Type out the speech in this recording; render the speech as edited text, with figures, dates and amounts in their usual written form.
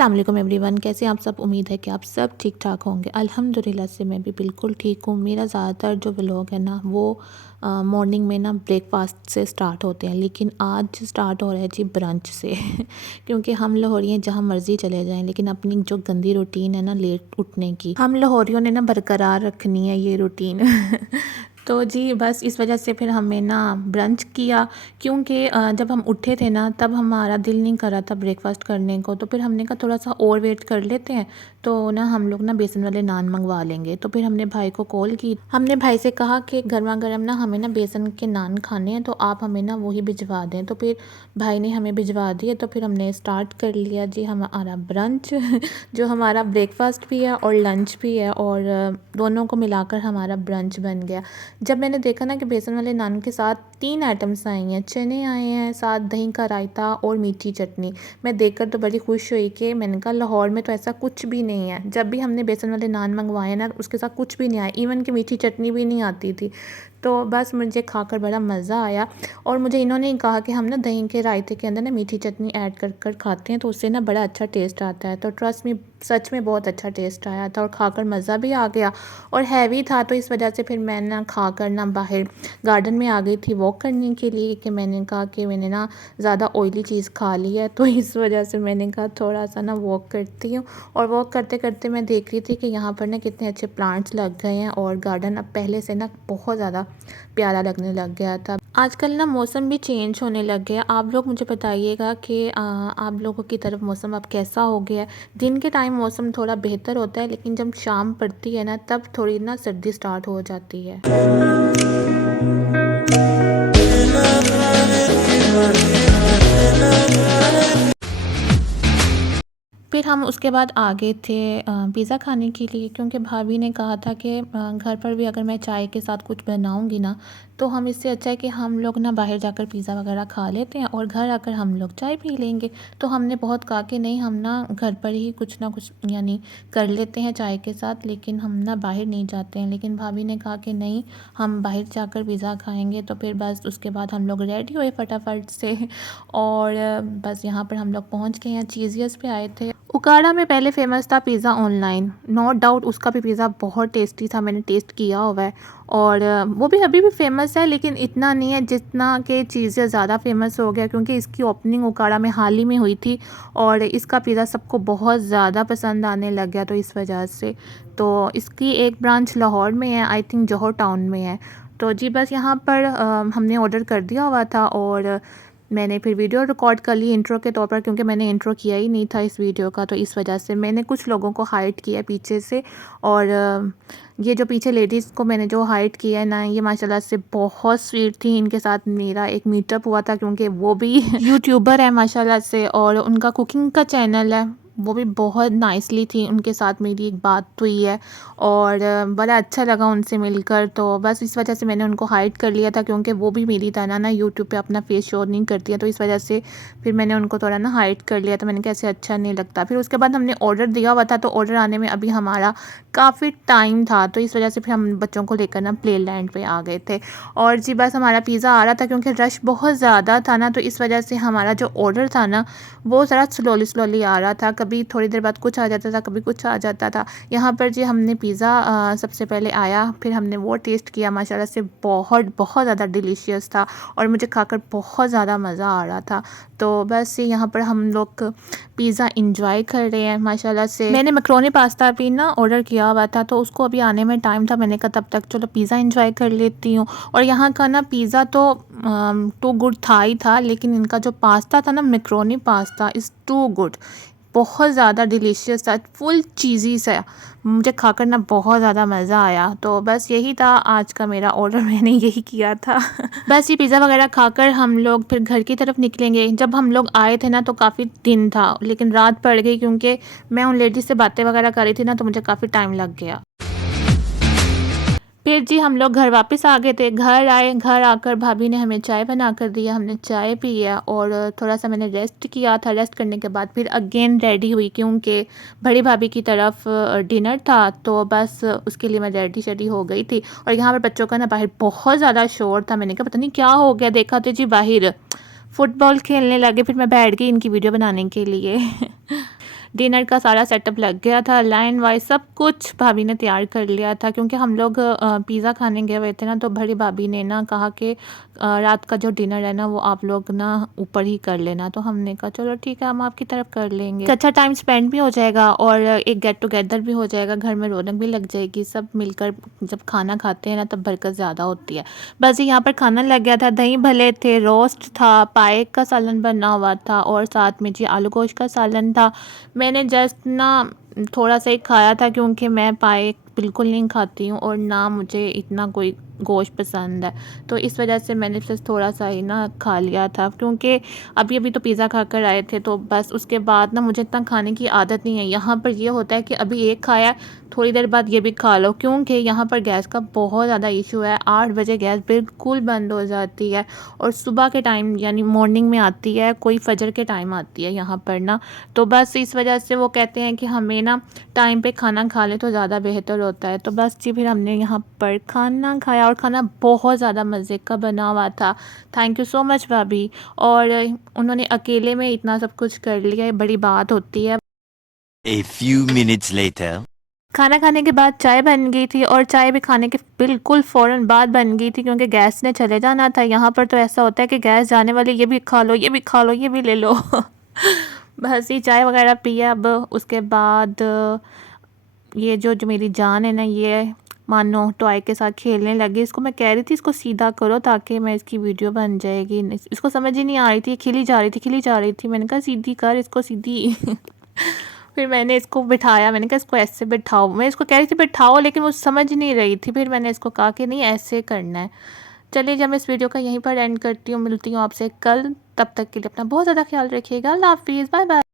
अस्सलाम वालेकुम एवरीवन, कैसे आप सब। उम्मीद है कि आप सब ठीक ठाक होंगे। अल्हम्दुलिल्लाह से मैं भी बिल्कुल ठीक हूँ। मेरा ज़्यादातर जो व्लॉग है ना वो मॉर्निंग में ना ब्रेकफास्ट से स्टार्ट होते हैं, लेकिन आज स्टार्ट हो रहा है जी ब्रंच से क्योंकि हम लाहौरियों जहाँ मर्ज़ी चले जाएं, लेकिन अपनी जो गंदी रूटीन है ना लेट उठने की, हम लाहौरियों ने ना बरकरार रखनी है ये रूटीन तो जी बस इस वजह से फिर हमें ना ब्रंच किया, क्योंकि जब हम उठे थे ना तब हमारा दिल नहीं कर रहा था ब्रेकफास्ट करने को। तो फिर हमने कहा थोड़ा सा और वेट कर लेते हैं, तो ना हम लोग ना बेसन वाले नान मंगवा लेंगे। तो फिर हमने भाई को कॉल की, हमने भाई से कहा कि गर्मा गर्म ना हमें ना बेसन के नान खाने हैं, तो आप हमें ना वही भिजवा दें। तो फिर भाई ने हमें भिजवा दिए। तो फिर हमने स्टार्ट कर लिया जी हमारा ब्रंच जो हमारा ब्रेकफास्ट भी है और लंच भी है, और दोनों को मिलाकर हमारा ब्रंच बन गया। जब मैंने देखा ना कि बेसन वाले नान के साथ 3 आइटम्स आई हैं, चने आए हैं, साथ दही का रायता और मीठी चटनी, मैं देखकर तो बड़ी खुश हुई कि मैंने कहा लाहौर में तो ऐसा कुछ भी नहीं है। जब भी हमने बेसन वाले नान मंगवाए ना उसके साथ कुछ भी नहीं आया, इवन कि मीठी चटनी भी नहीं आती थी। तो बस मुझे खाकर बड़ा मज़ा आया। और मुझे इन्होंने ही कहा कि हम ना दही के रायते के अंदर ना मीठी चटनी ऐड कर कर खाते हैं, तो उससे ना बड़ा अच्छा टेस्ट आता है। तो ट्रस्ट में सच में बहुत अच्छा टेस्ट आया था और खाकर मज़ा भी आ गया। और हैवी था तो इस वजह से फिर मैं ना खाकर ना बाहर गार्डन में आ गई थी वॉक करने के लिए, कि मैंने कहा कि मैंने ना ज़्यादा ऑयली चीज़ खा ली है, तो इस वजह से मैंने कहा थोड़ा सा ना वॉक करती हूँ। और वॉक करते करते मैं देख रही थी कि यहाँ पर ना कितने अच्छे प्लांट्स लग गए हैं, और गार्डन अब पहले से ना बहुत ज़्यादा प्यारा लगने लग गया था। आजकल ना मौसम भी चेंज होने लग गया। आप लोग मुझे बताइएगा कि आप लोगों की तरफ मौसम अब कैसा हो गया है। दिन के टाइम मौसम थोड़ा बेहतर होता है, लेकिन जब शाम पड़ती है ना तब थोड़ी ना सर्दी स्टार्ट हो जाती है। फिर हम उसके बाद आ गए थे पिज़्ज़ा खाने के लिए, क्योंकि भाभी ने कहा था कि घर पर भी अगर मैं चाय के साथ कुछ बनाऊंगी ना तो हम इससे अच्छा है कि हम लोग ना बाहर जाकर पिज़्ज़ा वगैरह खा लेते हैं और घर आकर हम लोग चाय पी लेंगे। तो हमने बहुत कहा कि नहीं, हम ना घर पर ही कुछ ना कुछ यानी कर लेते हैं चाय के साथ, लेकिन हम ना बाहर नहीं जाते हैं। लेकिन भाभी ने कहा कि नहीं, हम बाहर जाकर पिज़्ज़ा खाएँगे। तो फिर बस उसके बाद हम लोग रेडी हुए फटाफट से और बस यहाँ पर हम लोग पहुँच गए हैं। चीज़ियस पे आए थे। उकाड़ा में पहले फ़ेमस था पिज़्ज़ा ऑनलाइन, नो डाउट उसका भी पिज़्ज़ा बहुत टेस्टी था, मैंने टेस्ट किया हुआ है। और वो भी अभी भी फ़ेमस है, लेकिन इतना नहीं है जितना कि चीज़ें ज़्यादा फ़ेमस हो गया, क्योंकि इसकी ओपनिंग उकाड़ा में हाल ही में हुई थी और इसका पिज़्ज़ा सबको बहुत ज़्यादा पसंद आने लग गया। तो इस वजह से तो इसकी एक ब्रांच लाहौर में है, आई थिंक जौहर टाउन में है। तो जी बस यहाँ पर हमने ऑर्डर कर दिया हुआ था और मैंने फिर वीडियो रिकॉर्ड कर ली इंट्रो के तौर पर, क्योंकि मैंने इंट्रो किया ही नहीं था इस वीडियो का। तो इस वजह से मैंने कुछ लोगों को हाइड किया पीछे से, और ये जो पीछे लेडीज़ को मैंने जो हाइड किया है ना, ये माशाल्लाह से बहुत स्वीट थी। इनके साथ मेरा एक मीटअप हुआ था, क्योंकि वो भी यूट्यूबर है माशाल्लाह से, और उनका कुकिंग का चैनल है। वो भी बहुत नाइसली थी, उनके साथ मेरी एक बात हुई है और बड़ा अच्छा लगा उनसे मिलकर। तो बस इस वजह से मैंने उनको हाइड कर लिया था, क्योंकि वो भी मेरी तरह ना यूट्यूब पे अपना फेस शो नहीं करती है। तो इस वजह से फिर मैंने उनको थोड़ा ना हाइड कर लिया था। मैंने कहा ऐसे अच्छा नहीं लगता। फिर उसके बाद हमने ऑर्डर दिया हुआ था, तो ऑर्डर आने में अभी हमारा काफ़ी टाइम था, तो इस वजह से फिर हम बच्चों को लेकर ना प्ले लैंड पर आ गए थे। और जी बस हमारा पिज़्ज़ा आ रहा था, क्योंकि रश बहुत ज़्यादा था ना, तो इस वजह से हमारा जो ऑर्डर था ना वो ज़रा स्लोली आ रहा था। कभी थोड़ी देर बाद कुछ आ जाता था, कभी कुछ आ जाता था। यहाँ पर जी हमने पिज़्ज़ा सबसे पहले आया, फिर हमने वो टेस्ट किया। माशाल्लाह से बहुत बहुत ज़्यादा डिलीशियस था और मुझे खाकर बहुत ज़्यादा मज़ा आ रहा था। तो बस यहाँ पर हम लोग पिज़्ज़ा इंजॉय कर रहे हैं माशाल्लाह से। मैंने मैक्रोनी पास्ता भी ना ऑर्डर किया हुआ था, तो उसको अभी आने में टाइम था। मैंने कहा तब तक चलो पिज़्ज़ा इंजॉय कर लेती हूँ। और यहाँ का ना पिज़्ज़ा तो टू गुड था ही था, लेकिन इनका जो पास्ता था ना, macaroni pasta is too good, बहुत ज़्यादा डिलीशियस था, फुल चीज़ी सा। मुझे खाकर ना बहुत ज़्यादा मज़ा आया। तो बस यही था आज का मेरा ऑर्डर, मैंने यही किया था बस ये पिज़्ज़ा वगैरह खाकर हम लोग फिर घर की तरफ निकलेंगे। जब हम लोग आए थे ना तो काफ़ी दिन था, लेकिन रात पड़ गई, क्योंकि मैं उन लेडीज़ से बातें वगैरह कर रही थी ना, तो मुझे काफ़ी टाइम लग गया। फिर जी हम लोग घर वापस आ गए थे। घर आए, घर आकर भाभी ने हमें चाय बना कर दिया, हमने चाय पिया और थोड़ा सा मैंने रेस्ट किया था। रेस्ट करने के बाद फिर अगेन रेडी हुई, क्योंकि बड़ी भाभी की तरफ डिनर था, तो बस उसके लिए मैं रेडी शेडी हो गई थी। और यहाँ पर बच्चों का ना बाहर बहुत ज़्यादा शोर था। मैंने कहा पता नहीं क्या हो गया, देखा तो जी बाहर फुटबॉल खेलने लगे। फिर मैं बैठ गई इनकी वीडियो बनाने के लिए डिनर का सारा सेटअप लग गया था, लाइन वाइज सब कुछ भाभी ने तैयार कर लिया था, क्योंकि हम लोग पिज़्ज़ा खाने गए हुए थे ना, तो बड़ी भाभी ने ना कहा कि रात का जो डिनर है ना वो आप लोग ना ऊपर ही कर लेना। तो हमने कहा चलो ठीक है, हम आपकी तरफ कर लेंगे, अच्छा टाइम स्पेंड भी हो जाएगा और एक गेट टुगेदर भी हो जाएगा, घर में रौनक भी लग जाएगी। सब मिलकर जब खाना खाते हैं ना तब बरकत ज़्यादा होती है। बस यहाँ पर खाना लग गया था, दही भले थे, रोस्ट था, पाए का सालन बना हुआ था और साथ में जी आलू गोश्त का सालन था। मैंने जस्ट ना थोड़ा सा ही खाया था, क्योंकि मैं पाए बिल्कुल नहीं खाती हूँ और ना मुझे इतना कोई गोश्त पसंद है, तो इस वजह से मैंने सिर्फ थोड़ा सा ही ना खा लिया था, क्योंकि अभी अभी तो पिज़्ज़ा खाकर आए थे। तो बस उसके बाद ना मुझे इतना खाने की आदत नहीं है। यहाँ पर ये होता है कि अभी एक खाया, थोड़ी देर बाद ये भी खा लो, क्योंकि यहाँ पर गैस का बहुत ज़्यादा इशू है। 8 बजे गैस बिल्कुल बंद हो जाती है और सुबह के टाइम यानी मॉर्निंग में आती है, कोई फजर के टाइम आती है यहाँ पर ना। तो बस इस वजह से वो कहते हैं कि हमें ना टाइम पे खाना खा ले तो ज़्यादा बेहतर होता है। तो बस जी फिर हमने यहाँ पर खाना खाया और खाना बहुत ज़्यादा मज़े का बना हुआ था। थैंक यू सो मच भाभी, और उन्होंने अकेले में इतना सब कुछ कर लिया, ये बड़ी बात होती है। A few minutes later. खाना खाने के बाद चाय बन गई थी और चाय भी खाने के बिल्कुल फ़ौरन बाद बन गई थी, क्योंकि गैस ने चले जाना था। यहाँ पर तो ऐसा होता है कि गैस जाने वाली, ये भी खा लो, ये भी खा लो, ये भी ले लो। बस ये चाय वगैरह पिए। अब उसके बाद ये जो मेरी जान है ना, ये मानो टॉय के साथ खेलने लगी। इसको मैं कह रही थी इसको सीधा करो ताकि मैं इसकी वीडियो बन जाएगी। इसको समझ ही नहीं आ रही थी, खिली जा रही थी, खिली जा रही थी। मैंने कहा सीधी कर इसको, सीधी। फिर मैंने इसको बिठाया, मैंने कहा इसको ऐसे बिठाओ। मैं इसको कह रही थी बिठाओ, लेकिन वो समझ नहीं रही थी। फिर मैंने इसको कहा कि नहीं ऐसे करना है। चलिए जब मैं इस वीडियो का यहीं पर एंड करती हूँ, मिलती हूँ आपसे कल। तब तक के लिए अपना बहुत ज़्यादा ख्याल रखिएगा। अल्लाह हाफिज़, बाय बाय।